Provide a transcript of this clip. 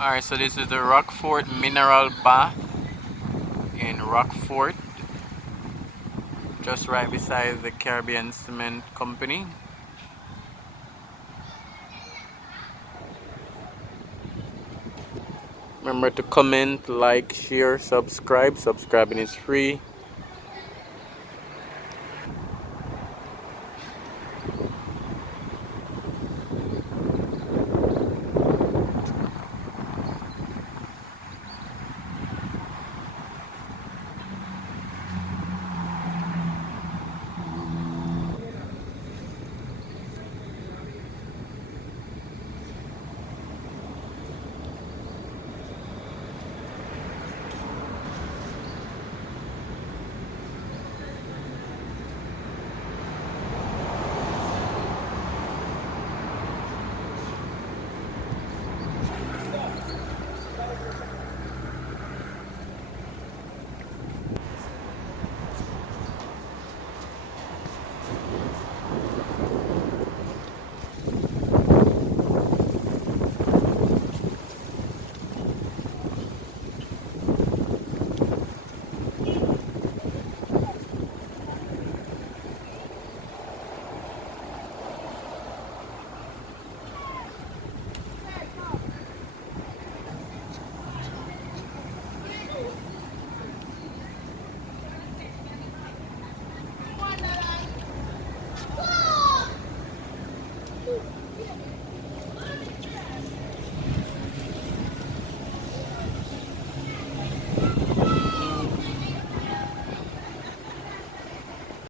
Alright, so this is the Rockfort Mineral Bath in Rockfort, just right beside the Caribbean Cement Company. Remember to comment, like, share, subscribe. Subscribing is free.